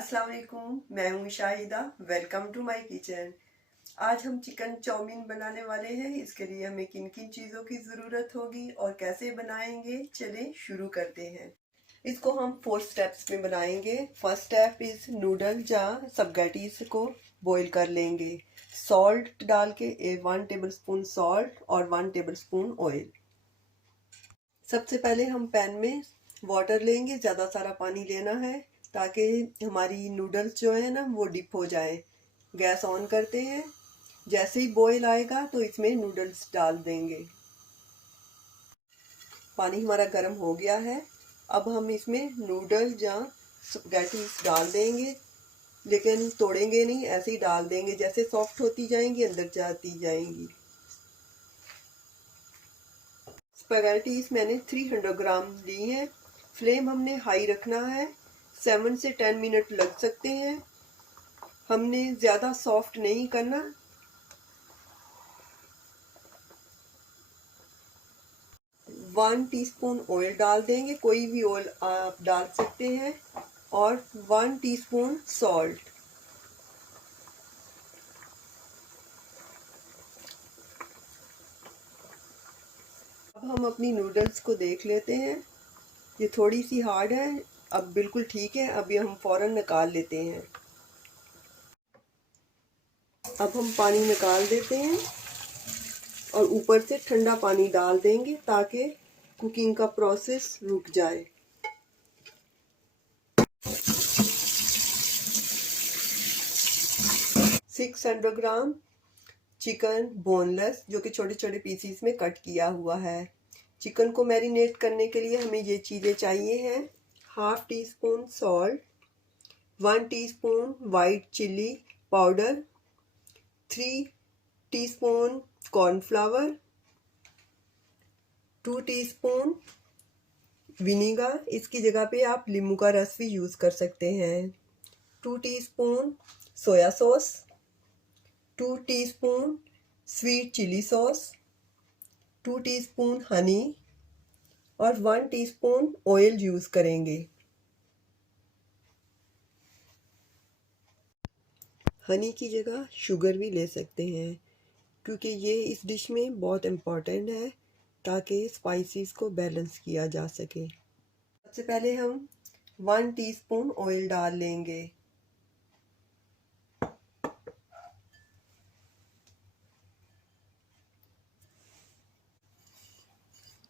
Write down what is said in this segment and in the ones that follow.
अस्सलाम वालेकुम, मैं हूँ Shahida. Welcome to my kitchen. आज हम चिकन चाउमीन बनाने वाले हैं। इसके लिए हमें किन किन चीज़ों की ज़रूरत होगी और कैसे बनाएंगे, चलें शुरू करते हैं। इसको हम 4 स्टेप्स में बनाएंगे। फर्स्ट स्टेप इज़ नूडल या स्पैगेटीज को बॉईल कर लेंगे। सॉल्ट डाल के 1 टेबल स्पून सॉल्ट और 1 टेबल स्पून ऑयल। सबसे पहले हम पैन में वाटर लेंगे। ज़्यादा सारा पानी लेना है ताकि हमारी नूडल्स जो है ना वो डिप हो जाए। गैस ऑन करते हैं। जैसे ही बॉईल आएगा तो इसमें नूडल्स डाल देंगे। पानी हमारा गर्म हो गया है। अब हम इसमें नूडल या स्पैगेटीज डाल देंगे, लेकिन तोड़ेंगे नहीं, ऐसे ही डाल देंगे। जैसे सॉफ्ट होती जाएंगी अंदर जाती जाएंगी। स्पैगेटीज मैंने 300 ग्राम ली है। फ्लेम हमने हाई रखना है। 7 से 10 मिनट लग सकते हैं। हमने ज़्यादा सॉफ्ट नहीं करना। वन टीस्पून ऑयल डाल देंगे, कोई भी ऑयल आप डाल सकते हैं, और 1 टीस्पून सॉल्ट। अब हम अपनी नूडल्स को देख लेते हैं। ये थोड़ी सी हार्ड है, अब बिल्कुल ठीक है। अभी हम फ़ौरन निकाल लेते हैं। अब हम पानी निकाल देते हैं और ऊपर से ठंडा पानी डाल देंगे ताकि कुकिंग का प्रोसेस रुक जाए। 600 ग्राम चिकन बोनलेस, जो कि छोटे छोटे पीसीस में कट किया हुआ है। चिकन को मैरिनेट करने के लिए हमें ये चीज़ें चाहिए हैं। Half teaspoon salt, 1 teaspoon white chilli powder, 3 teaspoon cornflour, 2 teaspoon vinegar. इसकी जगह पे आप नींबू का रस भी यूज़ कर सकते हैं। 2 teaspoon soya sauce, 2 teaspoon sweet chilli sauce, 2 teaspoon honey और 1 टीस्पून ऑयल यूज़ करेंगे। हनी की जगह शुगर भी ले सकते हैं, क्योंकि ये इस डिश में बहुत इम्पॉर्टेंट है ताकि स्पाइसेस को बैलेंस किया जा सके। सबसे पहले हम 1 टीस्पून ऑयल डाल लेंगे।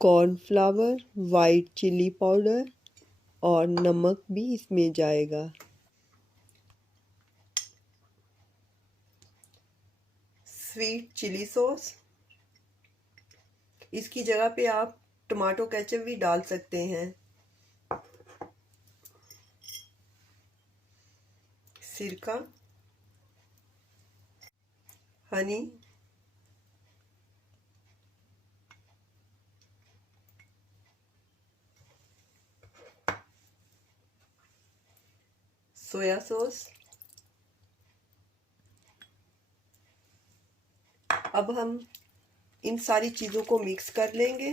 कॉर्नफ्लावर, वाइट चिली पाउडर और नमक भी इसमें जाएगा। स्वीट चिली सॉस, इसकी जगह पे आप टमाटो केचप भी डाल सकते हैं। सिरका, हनी, सोया सॉस। अब हम इन सारी चीज़ों को मिक्स कर लेंगे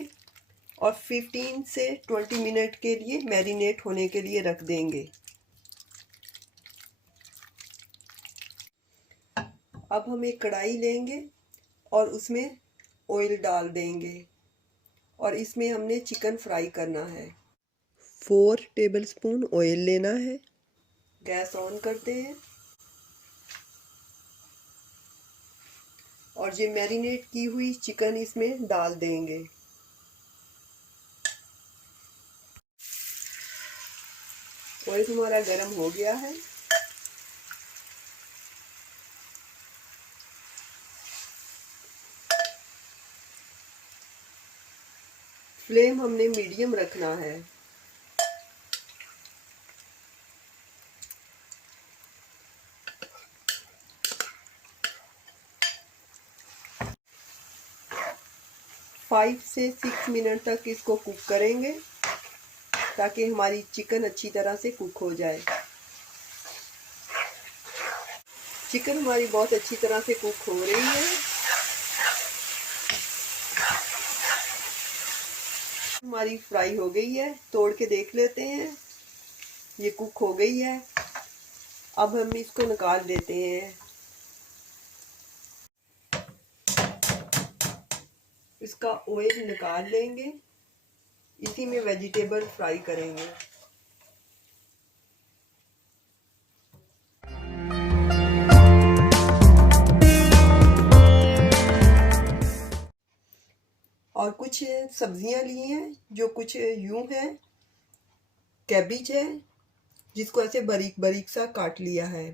और 15 से 20 मिनट के लिए मैरिनेट होने के लिए रख देंगे। अब हम एक कढ़ाई लेंगे और उसमें ऑयल डाल देंगे और इसमें हमने चिकन फ्राई करना है। 4 टेबलस्पून ऑयल लेना है। गैस ऑन करते हैं और ये मैरिनेट की हुई चिकन इसमें डाल देंगे। ऑयल हमारा गर्म हो गया है। फ्लेम हमने मीडियम रखना है। फाइव से 6 मिनट तक इसको कुक करेंगे ताकि हमारी चिकन अच्छी तरह से कुक हो जाए। चिकन हमारी बहुत अच्छी तरह से कुक हो रही है। हमारी फ्राई हो गई है, तोड़ के देख लेते हैं। ये कुक हो गई है। अब हम इसको निकाल लेते हैं। इसका ऑयल निकाल लेंगे, इसी में वेजिटेबल फ्राई करेंगे। और कुछ सब्जियां ली हैं जो कुछ यूं हैं। कैबिज है जिसको ऐसे बारीक बारीक सा काट लिया है।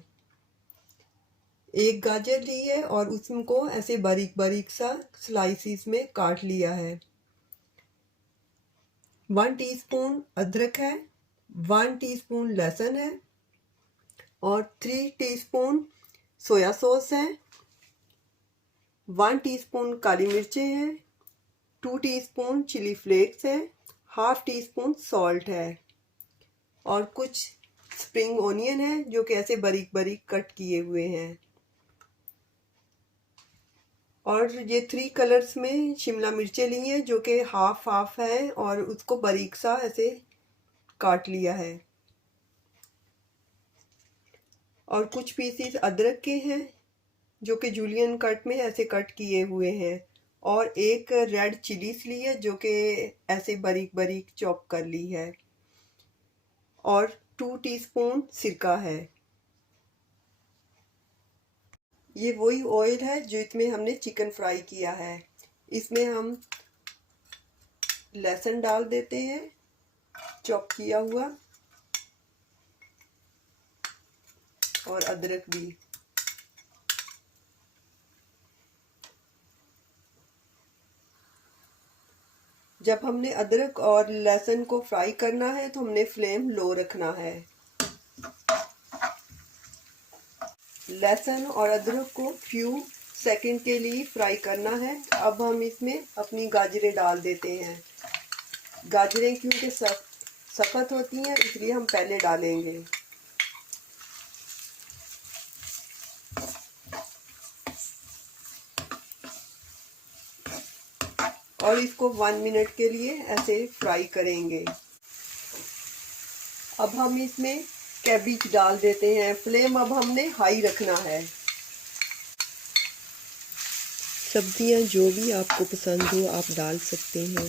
एक गाजर ली है और उसको ऐसे बारीक बारीक सा स्लाइसिस में काट लिया है। 1 टीस्पून अदरक है, 1 टीस्पून लहसुन है और 3 टीस्पून सोया सॉस है, 1 टीस्पून काली मिर्चें हैं, 2 टीस्पून चिली फ्लेक्स है, हाफ टी स्पून सॉल्ट है और कुछ स्प्रिंग ओनियन है जो कि ऐसे बारीक बारीक कट किए हुए हैं। और ये 3 कलर्स में शिमला मिर्चें ली हैं जो कि हाफ हाफ है और उसको बारीक सा ऐसे काट लिया है। और कुछ पीसीस अदरक के हैं जो कि जूलियन कट में ऐसे कट किए हुए हैं। और एक रेड चिलीज ली है जो कि ऐसे बारीक बारीक चॉप कर ली है। और 2 टीस्पून सिरका है। ये वही ऑयल है जो इसमें हमने चिकन फ्राई किया है। इसमें हम लहसुन डाल देते हैं चॉप किया हुआ और अदरक भी। जब हमने अदरक और लहसुन को फ्राई करना है तो हमने फ्लेम लो रखना है। लहसुन और अदरक को फ्यू सेकंड के लिए फ्राई करना है। अब हम इसमें अपनी गाजरें डाल देते हैं। गाजरें क्योंकि सख्त होती हैं इसलिए हम पहले डालेंगे। और इसको 1 मिनट के लिए ऐसे फ्राई करेंगे। अब हम इसमें कैबिज डाल देते हैं। फ्लेम अब हमने हाई रखना है। सब्जियां जो भी आपको पसंद हो आप डाल सकते हैं।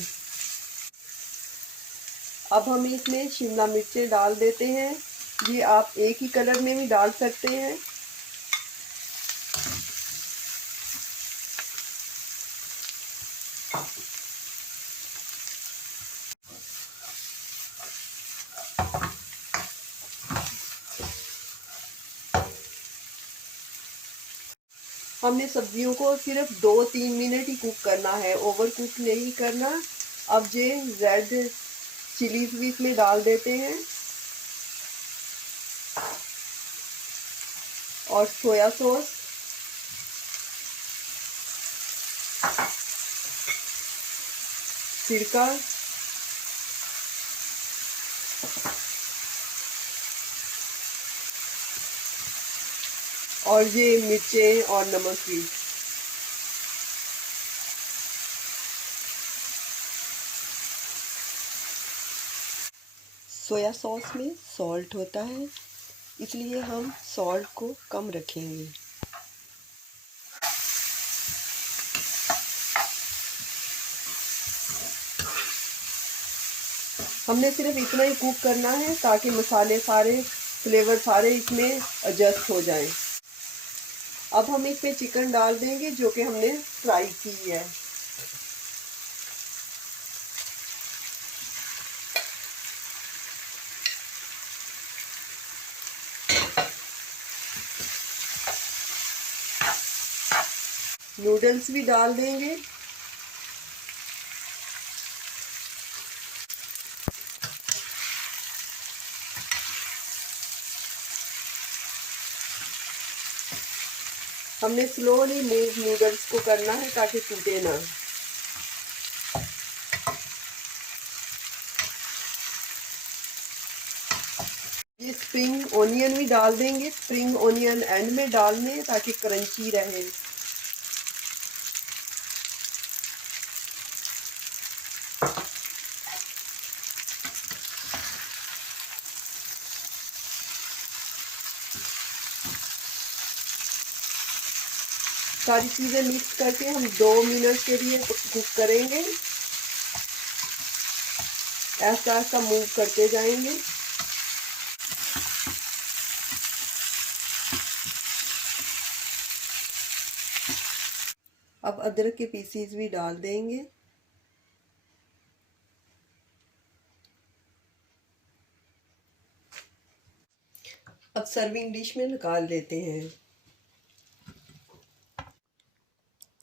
अब हम इसमें शिमला मिर्चें डाल देते हैं। ये आप एक ही कलर में भी डाल सकते हैं। हमने सब्जियों को सिर्फ 2-3 मिनट ही कुक करना है, ओवर कुक नहीं करना। अब ये रेड चिलीज भी इसमें डाल देते हैं और सोया सॉस, सिरका और ये मिर्चें और नमक भी। सोया सॉस में सॉल्ट होता है इसलिए हम सॉल्ट को कम रखेंगे। हमने सिर्फ इतना ही कुक करना है ताकि मसाले सारे फ्लेवर सारे इसमें एडजस्ट हो जाएं। अब हम इसमें चिकन डाल देंगे जो कि हमने फ्राई की है। नूडल्स भी डाल देंगे। हमने स्लोली मूव नूडल्स को करना है ताकि टूटे ना। ये स्प्रिंग ओनियन भी डाल देंगे। स्प्रिंग ओनियन एंड में डालने ताकि क्रंची रहे। सारी चीज़ें मिक्स करके हम 2 मिनट के लिए कुक करेंगे। ऐसा ऐसा मूव करते जाएंगे। अब अदरक के पीसीज भी डाल देंगे। अब सर्विंग डिश में निकाल लेते हैं।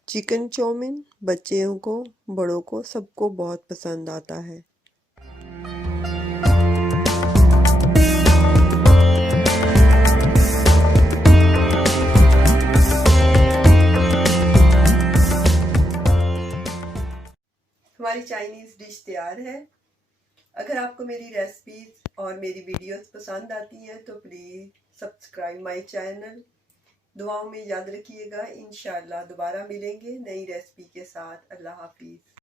चिकन चाउमीन बच्चों को, बड़ों को, सबको बहुत पसंद आता है। हमारी चाइनीज़ डिश तैयार है। अगर आपको मेरी रेसिपीज और मेरी वीडियोस पसंद आती हैं तो प्लीज़ सब्सक्राइब माय चैनल। दुआओं में याद रखिएगा। इंशाल्लाह दोबारा मिलेंगे नई रेसिपी के साथ। अल्लाह हाफिज़।